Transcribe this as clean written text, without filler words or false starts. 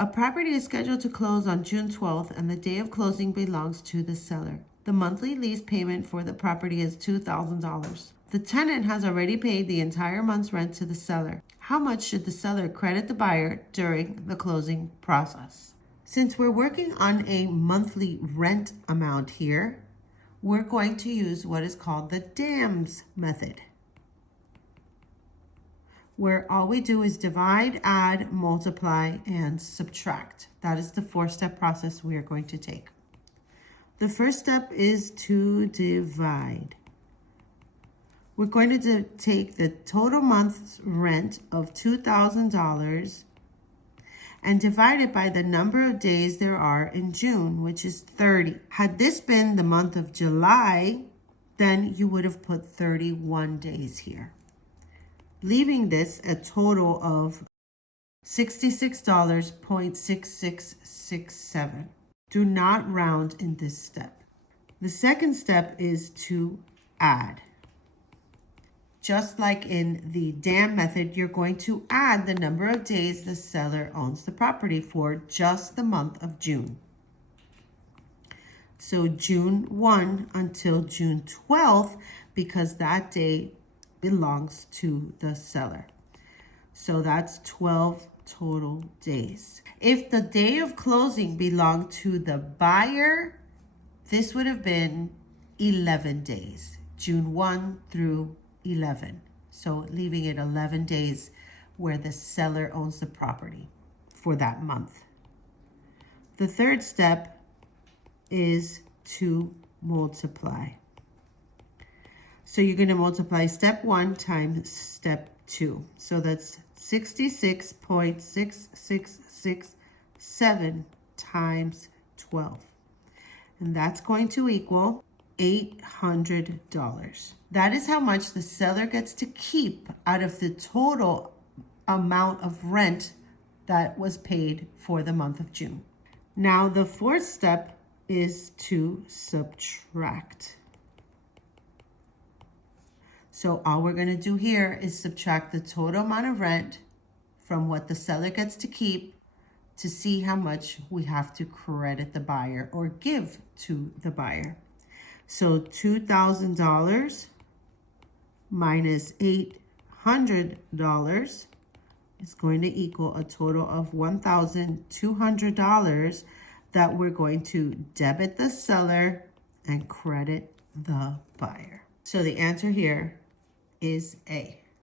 A property is scheduled to close on June 12th and the day of closing belongs to the seller. The monthly lease payment for the property is $2,000. The tenant has already paid the entire month's rent to the seller. How much should the seller credit the buyer during the closing process? Since we're working on a monthly rent amount here, we're going to use what is called the DAMS method, where all we do is divide, add, multiply, and subtract. That is the 4-step process we are going to take. The first step is to divide. We're going to take the total month's rent of $2,000 and divide it by the number of days there are in June, which is 30. Had this been the month of July, then you would have put 31 days here, leaving this a total of $66.6667. Do not round in this step. The second step is to add. Just like in the DAM method, you're going to add the number of days the seller owns the property for just the month of June. So June 1 until June 12th, because that day belongs to the seller. So that's 12 total days. If the day of closing belonged to the buyer, this would have been 11 days, June 1 through 11. So leaving it 11 days where the seller owns the property for that month. The third step is to multiply. So you're going to multiply step 1 times step 2. So that's 66.6667 times 12. And that's going to equal $800. That is how much the seller gets to keep out of the total amount of rent that was paid for the month of June. Now, the fourth step is to subtract. So all we're going to do here is subtract the total amount of rent from what the seller gets to keep to see how much we have to credit the buyer or give to the buyer. So $2,000 minus $800 is going to equal a total of $1,200 that we're going to debit the seller and credit the buyer. So the answer here is A.